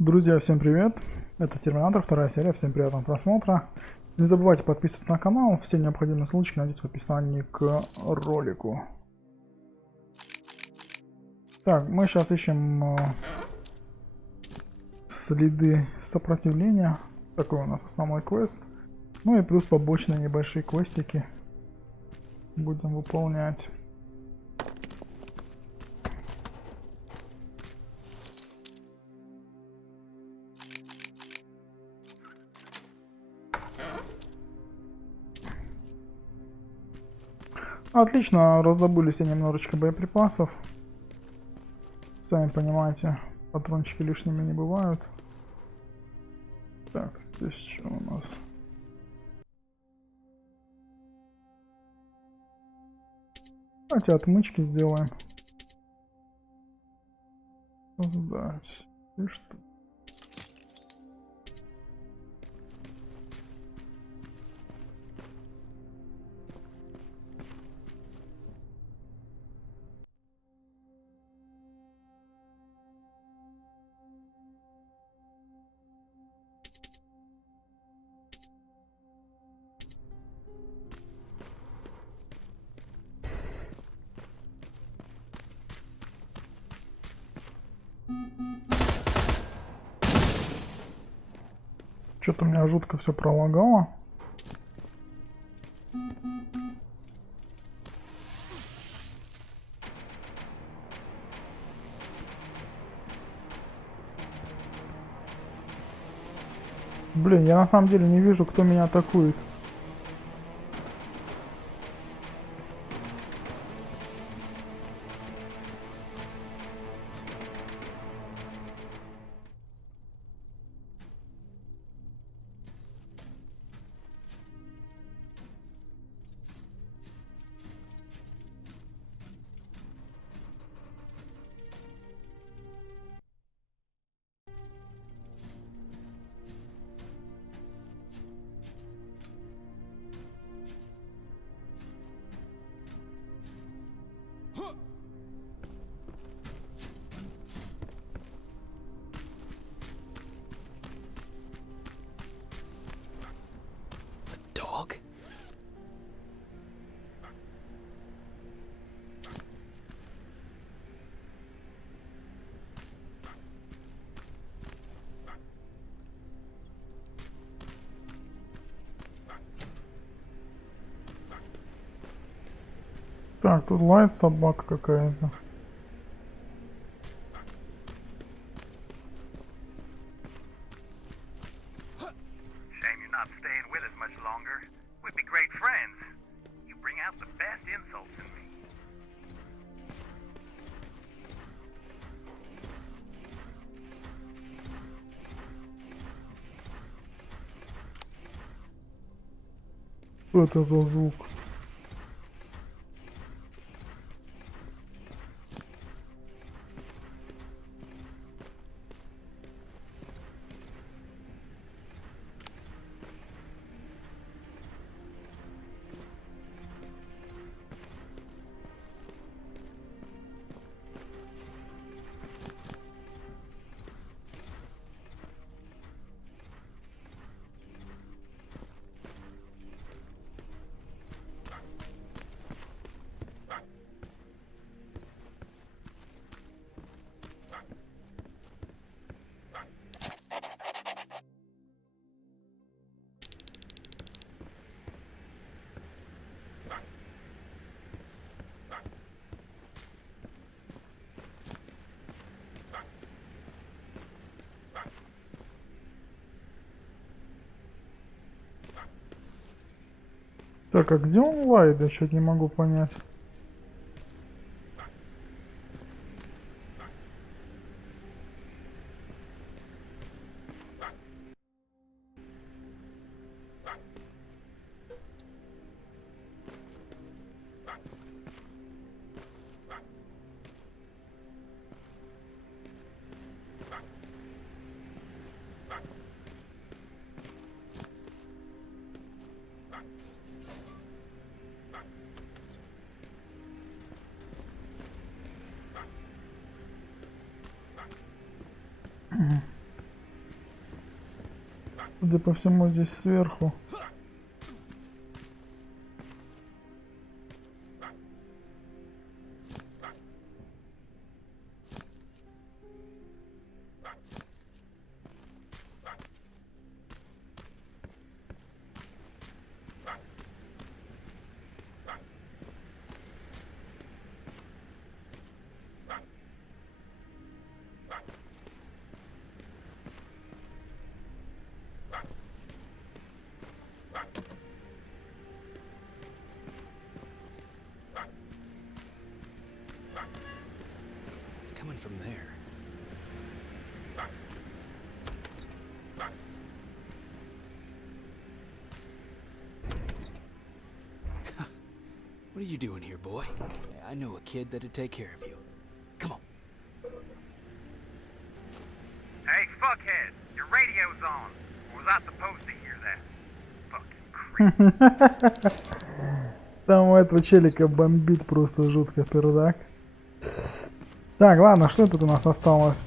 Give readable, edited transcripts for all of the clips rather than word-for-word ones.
Друзья, всем привет! Это Терминатор, вторая серия. Всем приятного просмотра. Не забывайте подписываться на канал. Все необходимые ссылочки найдете в описании к ролику. Так, мы сейчас ищем следы сопротивления. Такой у нас основной квест. Ну и плюс побочные небольшие квестики будем выполнять. Отлично, раздобыли себе немножечко боеприпасов. Сами понимаете, патрончики лишними не бывают. Так, здесь что у нас? Давайте отмычки сделаем. Создать. И что? Что-то у меня жутко все пролагало. Блин, я на самом деле не вижу, кто меня атакует. Так, тут лает собака какая-то. Что это за звук? Так, а где он лает? Я что-то не могу понять. Судя по всему, здесь сверху. Coming from there. What are you doing here, boy? I know a kid that'd take care of you. Come on. Hey, fuckhead! Your radio's on! Or was I supposed to hear that? Fucking creep. Там у этого челика бомбит просто жутко пердак. Так, ладно, что тут у нас осталось?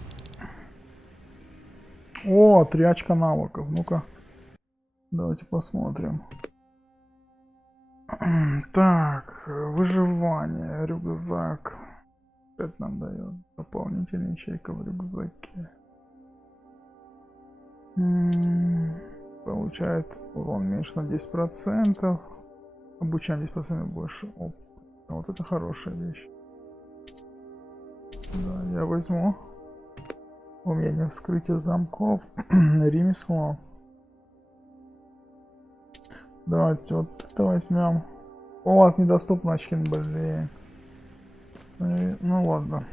О, 3 очка навыков. Ну-ка. Давайте посмотрим. Так, выживание, рюкзак. Это нам дает дополнительная ячейка в рюкзаке. Получает урон меньше на 10%. Обучение 10% больше опыта. Вот это хорошая вещь. Да, я возьму. Умение вскрытия замков. Ремесло. Давайте вот это возьмем. У вас недоступно очки, блин. Ну ладно.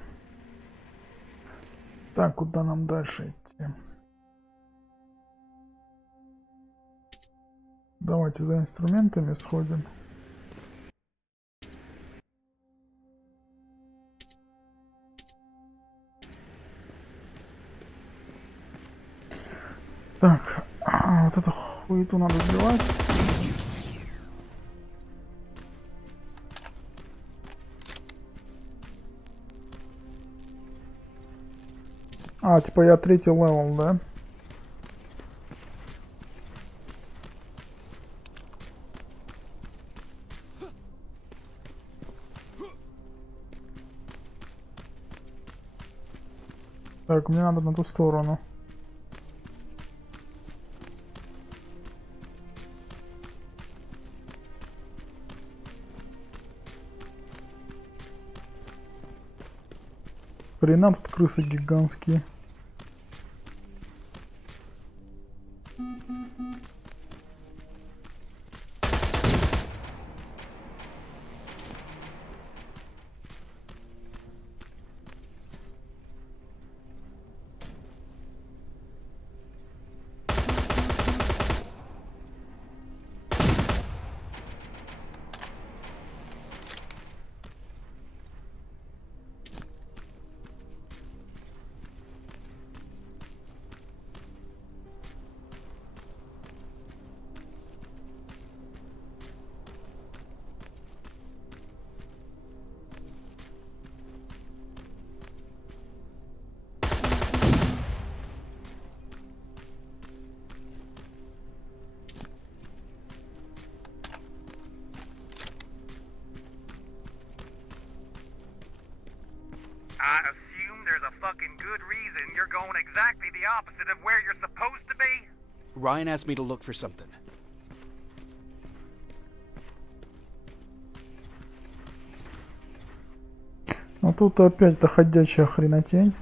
Так, куда нам дальше идти? Давайте за инструментами сходим. Так, вот эту хуету надо сбивать. А, типа я 3-й левел, да? Так, мне надо на ту сторону. Хрена тут крысы гигантские. I assume there's a fucking good reason you're going exactly the opposite of where you're supposed to be? Ryan asked me to look for something. А тут опять-то ходячая хренотень.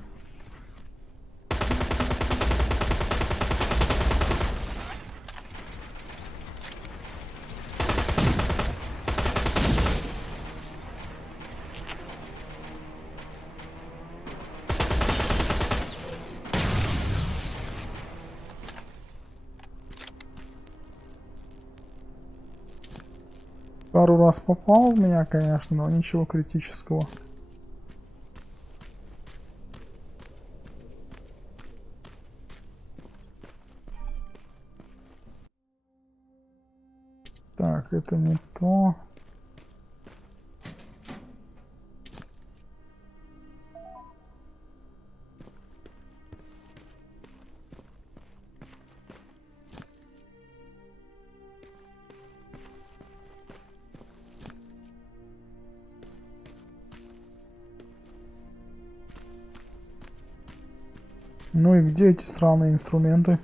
Пару раз попал в меня, конечно, но ничего критического. Так, это не то. Ну и где эти сраные инструменты?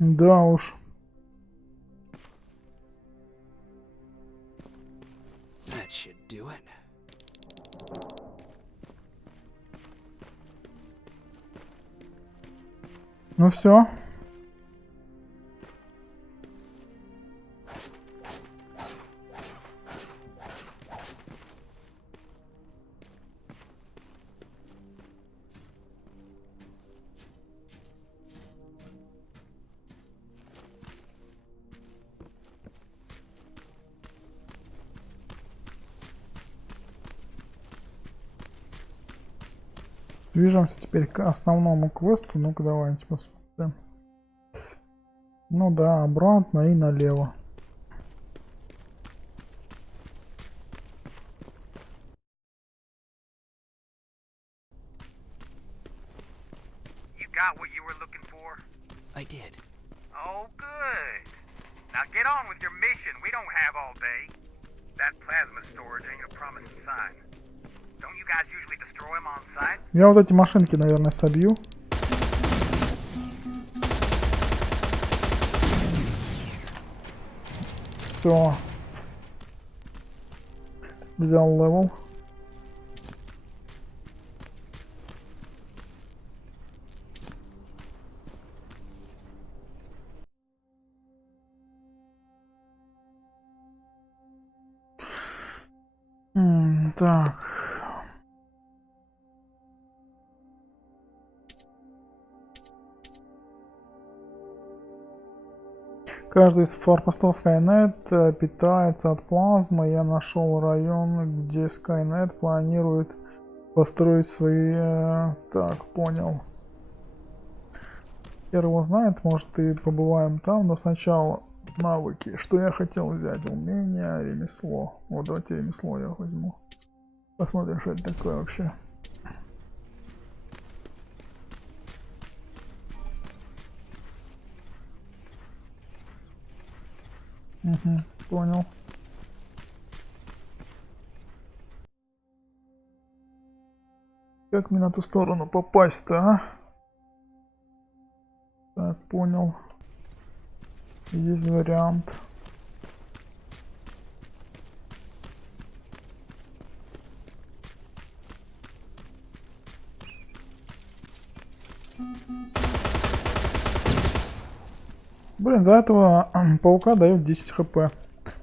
Да уж. That should do it. Ну все. Движемся теперь к основному квесту. Ну-ка давайте посмотрим. Ну да, обратно и налево. You got what you were looking for? I did. Oh, good. Now get on with your mission. We don't have all day. That plasma storage ain't a promising sign. Don't you guys usually destroy them on site? Я вот эти машинки, наверное, собью. Все. Взял левел. Так. Каждый из форпостов Skynet питается от плазмы. Я нашел район, где Skynet планирует построить свои... Так, понял. Хер его знает, может и побываем там, но сначала навыки. Что я хотел взять? Умение, ремесло. Вот давайте ремесло я возьму. Посмотрим, что это такое вообще. Угу, понял. Как мне на ту сторону попасть-то, а? Так, понял. Есть вариант. Блин, за этого паука дают 10 хп.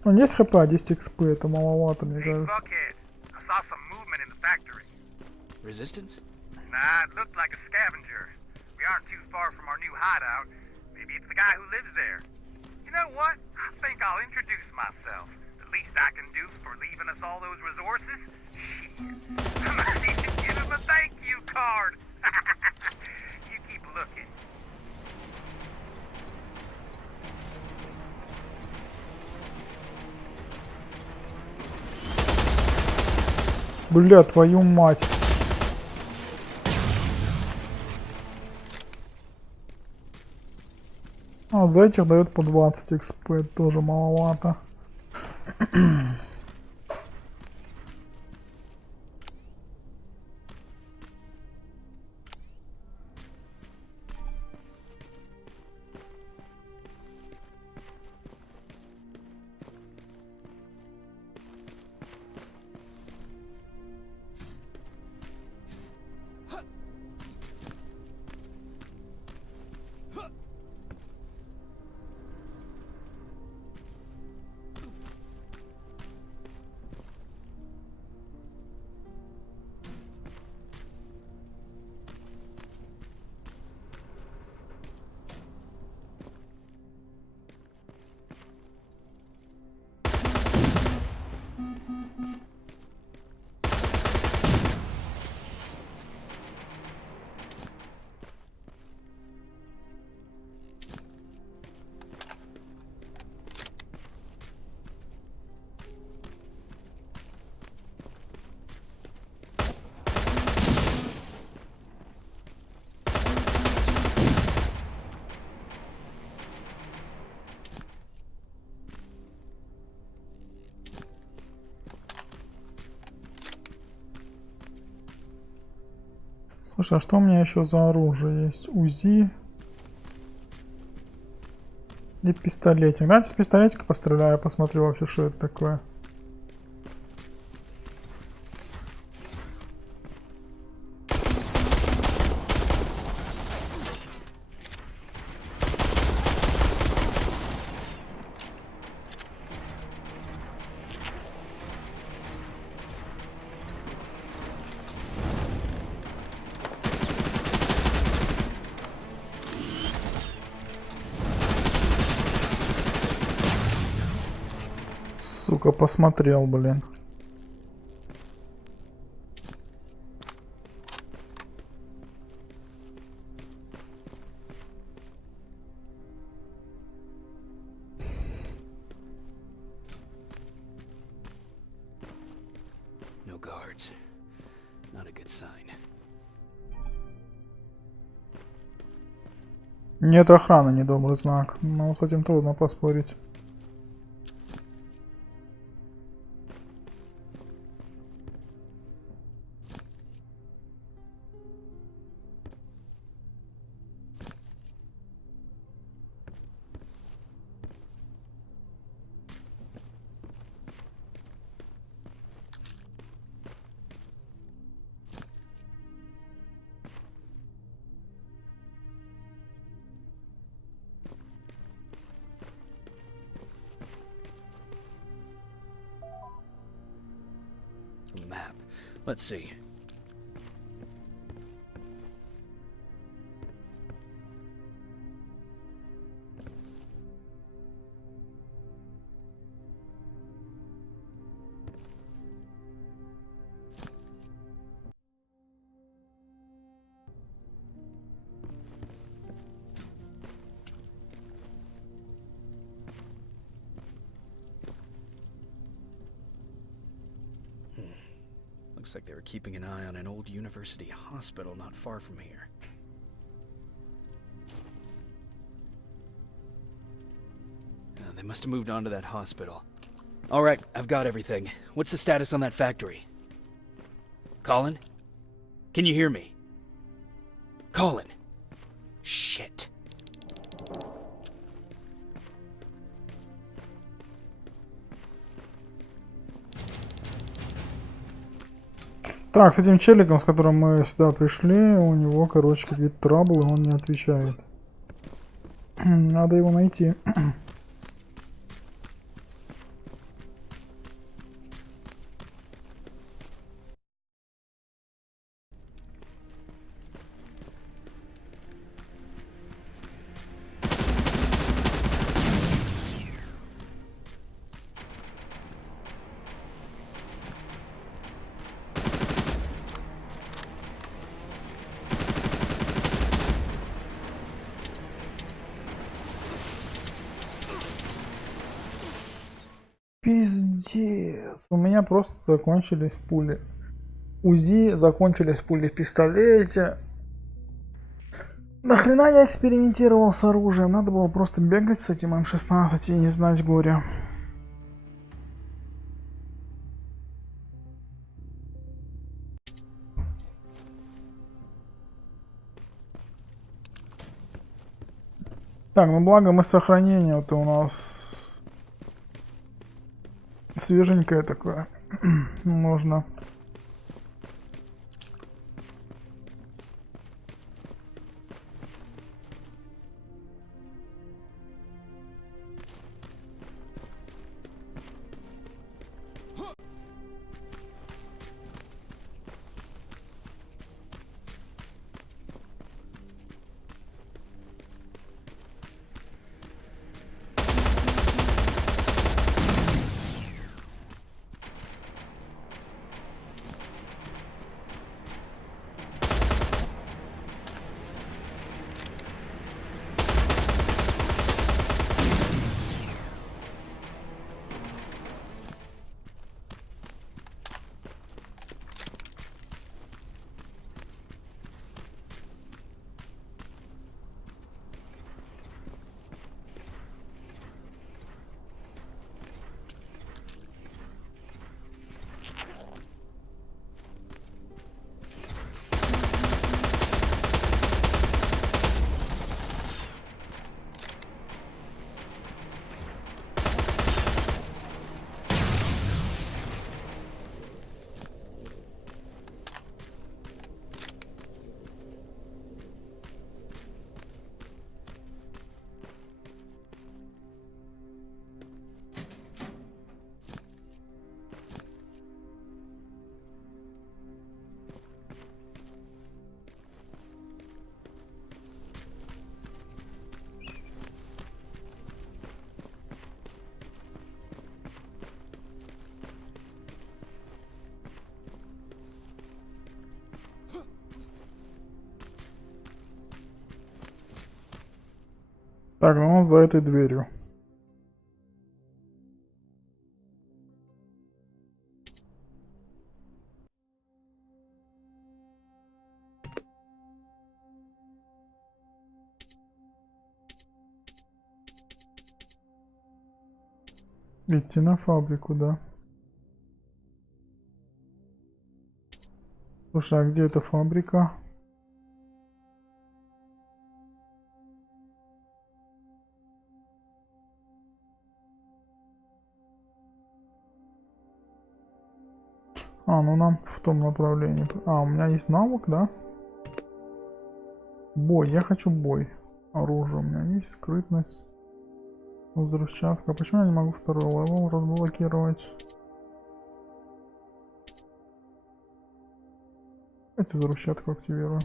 Ну, не 10 хп, а 10 XP. Это маловато, мне Hey, кажется. fuckhead. I saw some movement in the factory. Resistance? Nah, it looked like a scavenger. We aren't too far from our new hideout. Maybe it's the guy who lives there. You know what? I think I'll introduce myself. The least I can do for leaving us all those resources? Shit. I might even give him a thank you card. You keep looking. Бля, твою мать. А за этих дает по 20 XP. Тоже маловато. Слушай, а что у меня еще за оружие есть? УЗИ. И пистолетик. Давайте с пистолетика постреляю, посмотрю вообще, что это такое. Сука, посмотрел, блин. No guards. Not a good sign. Нет охраны, недобрый знак. Но с этим трудно поспорить. Map. Let's see. Looks like they were keeping an eye on an old university hospital not far from here. They must have moved on to that hospital. All right, I've got everything. What's the status on that factory? Colin? Can you hear me? Colin? Shit. Так, с этим челиком, с которым мы сюда пришли, у него, короче, какие-то траблы, он не отвечает. Надо его найти. Пиздец. У меня просто закончились пули. УЗИ, закончились пули в пистолете. Нахрена я экспериментировал с оружием? Надо было просто бегать с этим М16 и не знать горя. Так, ну благо мы сохранение, это у нас свеженькое такое. Можно. Так, ну он за этой дверью. Идти на фабрику, да. Слушай, а где эта фабрика? А, ну нам в том направлении. А, у меня есть навык, да? Бой, я хочу бой. Оружие у меня есть, скрытность. Взрывчатка. Почему я не могу второй левел разблокировать? Давайте взрывчатку активируем.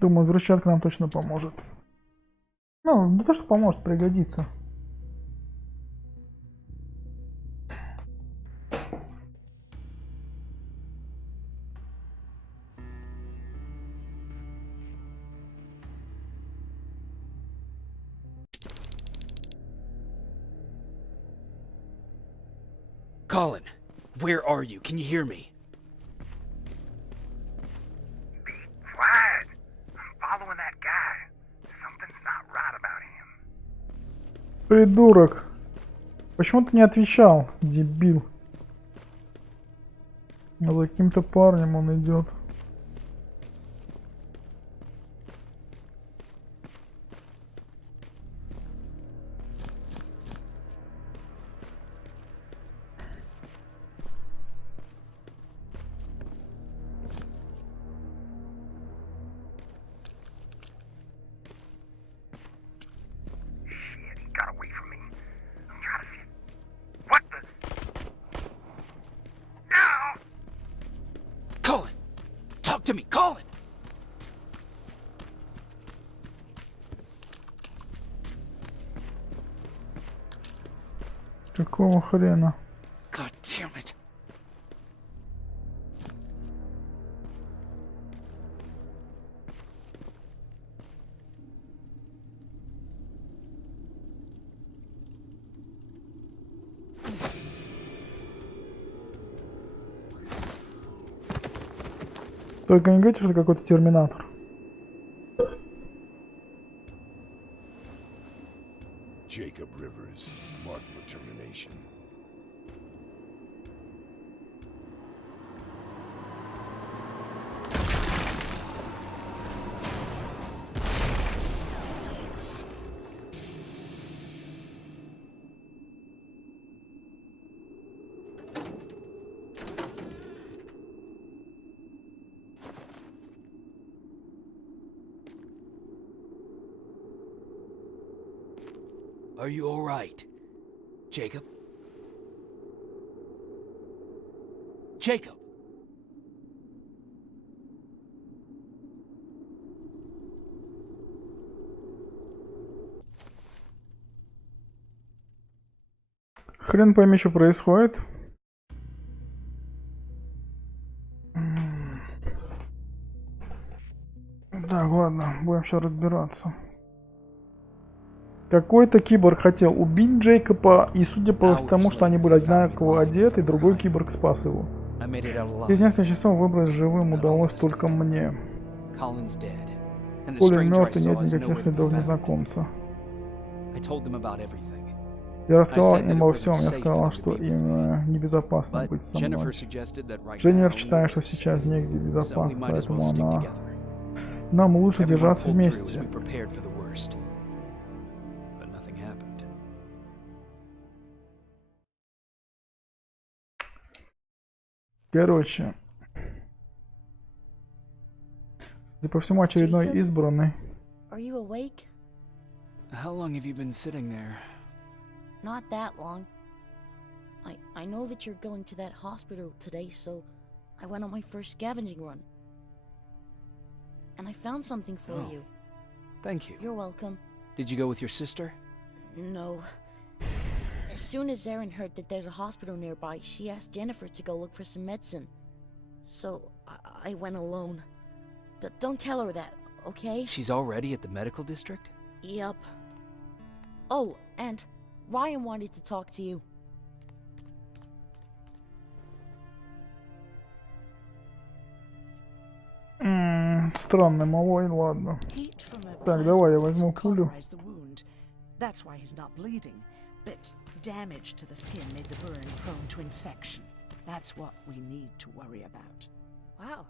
Думаю, взрывчатка нам точно поможет. Ну, не то, что поможет, пригодится. Colin, where are you? Can you hear me? Be quiet. I'm following that guy. Something's not right about him. Придурок. Почему ты не отвечал, дебил? А за каким-то парнем он идет. Shit, he got away from me. I'm trying to see. What the? No! Colin! Talk to me, Colin! Какого хрена? God damn it. Только не говорите, что это какой-то терминатор. Jacob Rivers, marked for termination. Are you alright? Jacob? Jacob! Хрен пойми, что происходит. Так, ладно, будем сейчас разбираться. Какой-то киборг хотел убить Джейкоба, и судя по тому, что они были одинаково одеты, другой киборг спас его. I made it out alive. Через несколько часов выбрать живым удалось только мне. Colin's dead. And the Коля stranger I мертв, и saw нет has никаких nowhere to следов be found. незнакомца. I told them about everything. Я рассказал I said that им it обо wasn't всем, я safe сказал, for them to что be with им me. небезопасно But быть со Jennifer мной. suggested that right Дженнифер now считает, что we're сейчас негде so we безопасно, might as well поэтому stick она... together. Нам лучше Everyone держаться pulled through as вместе. we prepared for the worst. But nothing happened. Короче. Судя по всему, очередной Jacob? избранный. Are you awake? How long have you been sitting there? Not that long. I know that you're going to that hospital today, so I went on my first scavenging run. And I found something for Oh. you. Thank you. You're welcome. Did you go with your sister? No. As soon as Erin heard that there's a hospital nearby, she asked Jennifer to go look for some medicine. So I went alone. Don't tell her that, okay? She's already at the medical district? Yep. Oh, and Ryan wanted to talk to you. Странный малой, ладно. Heat from a Так, plasma давай я возьму пулю. cauterized the wound. That's why he's not bleeding. But damage to the skin made the burn prone to infection. That's what we need to worry about. Wow.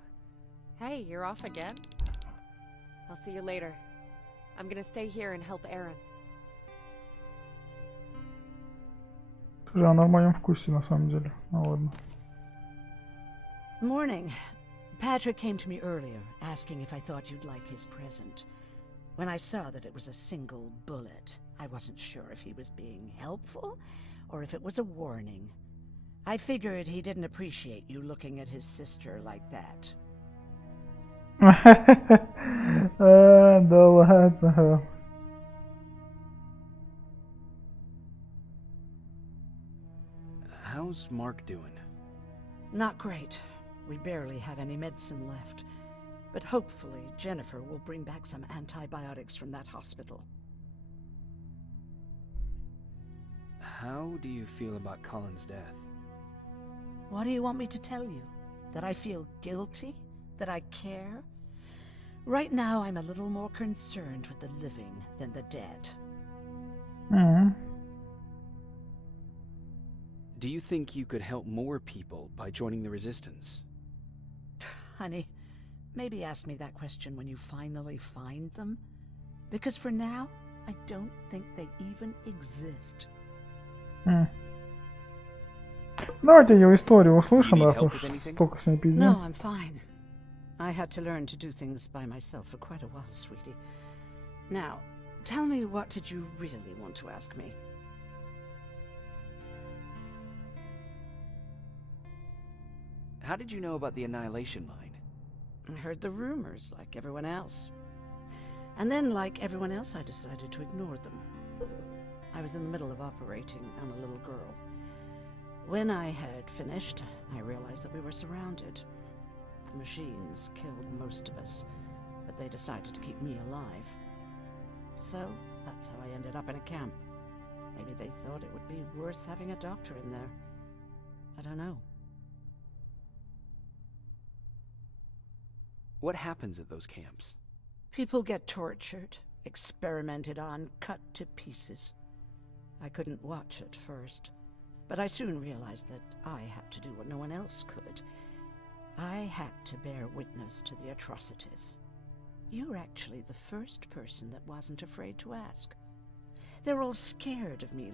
Hey, you're off again? I'll see you later. I'm gonna stay here and help Aaron. Она в моем вкусе на самом деле. Ну ладно. Morning. Patrick came to me earlier, asking if I thought you'd like his present. When I saw that it was a single bullet, I wasn't sure if he was being helpful or if it was a warning. I figured he didn't appreciate you looking at his sister like that. Да ладно. How's Mark doing? Not great. We barely have any medicine left. But hopefully Jennifer will bring back some antibiotics from that hospital. How do you feel about Colin's death? What do you want me to tell you? That I feel guilty? That I care? Right now I'm a little more concerned with the living than the dead. Do you think you could help more people by joining the Resistance? Honey, maybe ask me that question when you finally find them. Because for now, I don't think they even exist. Давайте ее историю услышим, раз уж столько с ней No, пиздим. I'm fine. I had to learn to do things by myself for quite a while, sweetie. Now, tell me, what did you really want to ask me? How did you know about the Annihilation line? I heard the rumors, like everyone else. And then, like everyone else, I decided to ignore them. I was in the middle of operating on a little girl. When I had finished, I realized that we were surrounded. The machines killed most of us, but they decided to keep me alive. So, that's how I ended up in a camp. Maybe they thought it would be worth having a doctor in there. I don't know. What happens at those camps? People get tortured, experimented on, cut to pieces. I couldn't watch at first, but I soon realized that I had to do what no one else could. I had to bear witness to the atrocities. You're actually the first person that wasn't afraid to ask. They're all scared of me,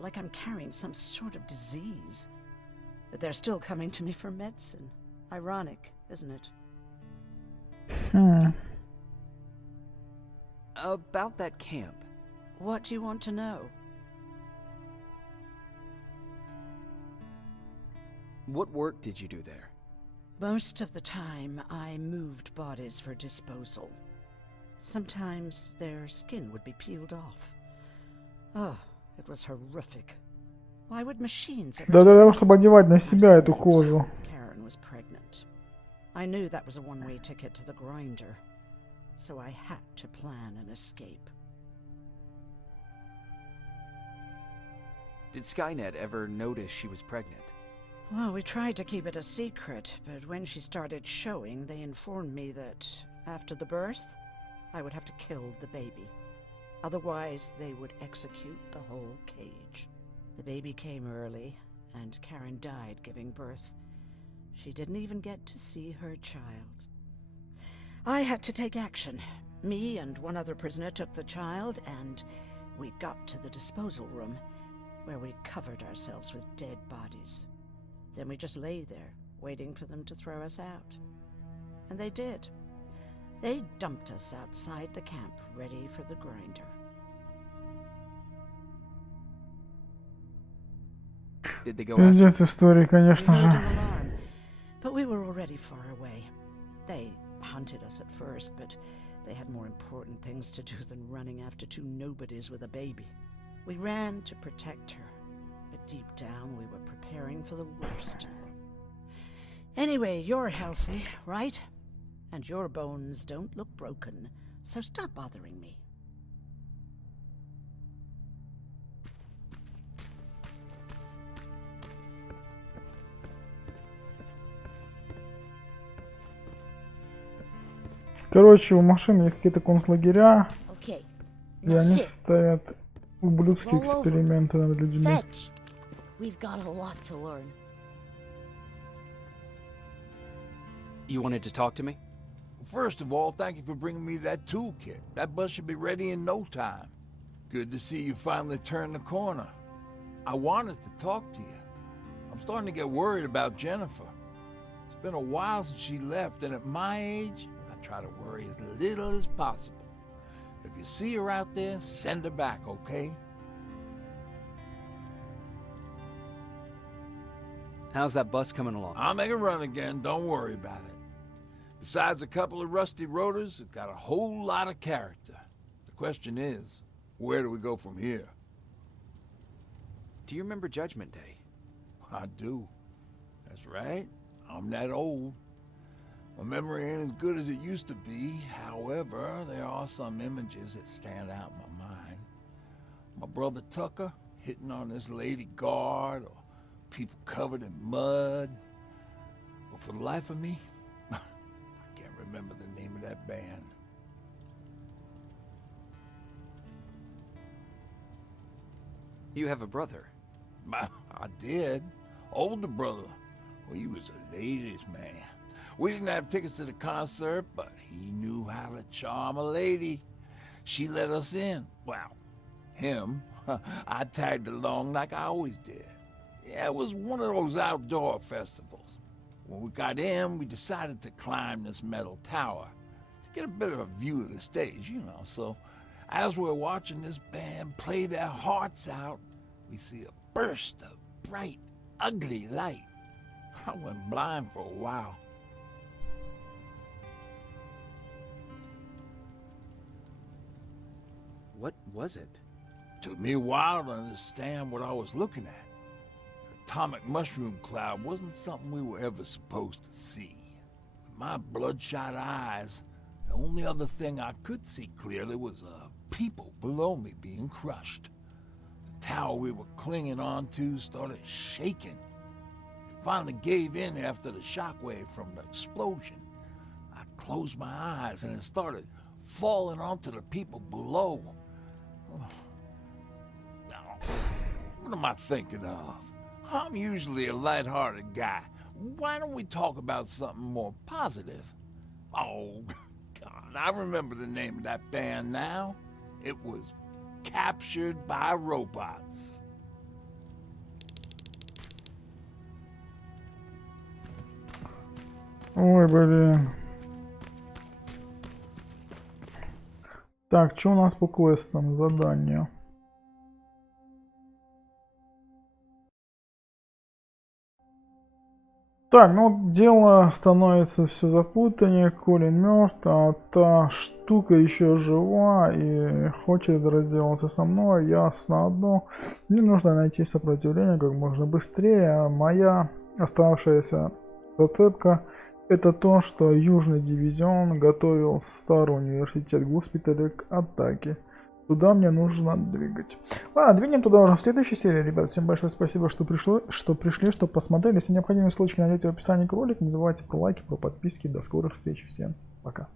like I'm carrying some sort of disease. But they're still coming to me for medicine. Ironic, isn't it? About that camp. What do you want to know? What work did you do there? Most of the time, I moved bodies for disposal. Sometimes their skin would be peeled off. Oh, it was horrific. Why would machines ever Да, do для того, that? чтобы одевать на себя I эту saw кожу. that Karen was pregnant. I knew that was a one-way ticket to the grinder, so I had to plan an escape. Did Skynet ever notice she was pregnant? Well, we tried to keep it a secret, but when she started showing, they informed me that after the birth, I would have to kill the baby. Otherwise, they would execute the whole cage. The baby came early, and Karen died giving birth. She didn't even get to see her child. I had to take action. Me and one other prisoner took the child, and we got to the disposal room, where we covered ourselves with dead bodies. Then we just lay there, waiting for them to throw us out. And they did. They dumped us outside the camp, ready for the grinder. Did they go after? Пиздец истории, конечно We же. heard an alarm, but we were already far away. They hunted us at first, but they had more important things to do than running after two nobodies with a baby. We ran to protect her, but deep down we were preparing for the worst. Anyway, you're healthy, right? And your bones don't look broken, so stop bothering me. Короче, у машины есть какие-то концлагеря, Okay. где Now они sit. ставят ублюдские Roll over. эксперименты над людьми. Fetch. We've got a lot to learn. You wanted to talk to me? First of all, thank you for bringing me that toolkit. That bus should be ready in no time. Good to see you finally turned the corner. I wanted to talk to you. I'm starting to get worried about Jennifer. It's been a while since she left, and at my age, I try to worry as little as possible. If you see her out there, send her back, okay? How's that bus coming along? I'll make a run again, don't worry about it. Besides a couple of rusty rotors, it's got a whole lot of character. The question is, where do we go from here? Do you remember Judgment Day? I do. That's right. I'm that old. My memory ain't as good as it used to be. However, there are some images that stand out in my mind. My brother Tucker hitting on this lady guard, or people covered in mud. But for the life of me, I can't remember the name of that band. You have a brother. I did. Older brother. Well, he was a ladies' man. We didn't have tickets to the concert, but he knew how to charm a lady. She let us in. Well, him. I tagged along like I always did. Yeah, it was one of those outdoor festivals. When we got in, we decided to climb this metal tower to get a bit of a view of the stage, you know. So as we're watching this band play their hearts out, we see a burst of bright, ugly light. I went blind for a while. What was it? Took me a while to understand what I was looking at. The atomic mushroom cloud wasn't something we were ever supposed to see. With my bloodshot eyes, the only other thing I could see clearly was people below me being crushed. The tower we were clinging onto started shaking. It finally gave in after the shockwave from the explosion. I closed my eyes and it started falling onto the people below. Now, what am I thinking of? I'm usually a lighthearted guy. Why don't we talk about something more positive? Oh, God, I remember the name of that band now. It was Captured by Robots. Ой, блин. Так, что у нас по квестам? Задание. Так, ну дело становится все запутаннее. Колин мертв, а та штука еще жива и хочет разделаться со мной. Ясно одно. Мне нужно найти сопротивление как можно быстрее. А моя оставшаяся зацепка — это то, что Южный дивизион готовил старый университет госпиталя к атаке. Туда мне нужно двигать. Ладно, двинем туда уже в следующей серии, ребят. Всем большое спасибо, что пришли, что посмотрели. Если необходимые ссылочки найдете в описании к ролику. Не забывайте про лайки, про подписки. До скорых встреч. Всем пока.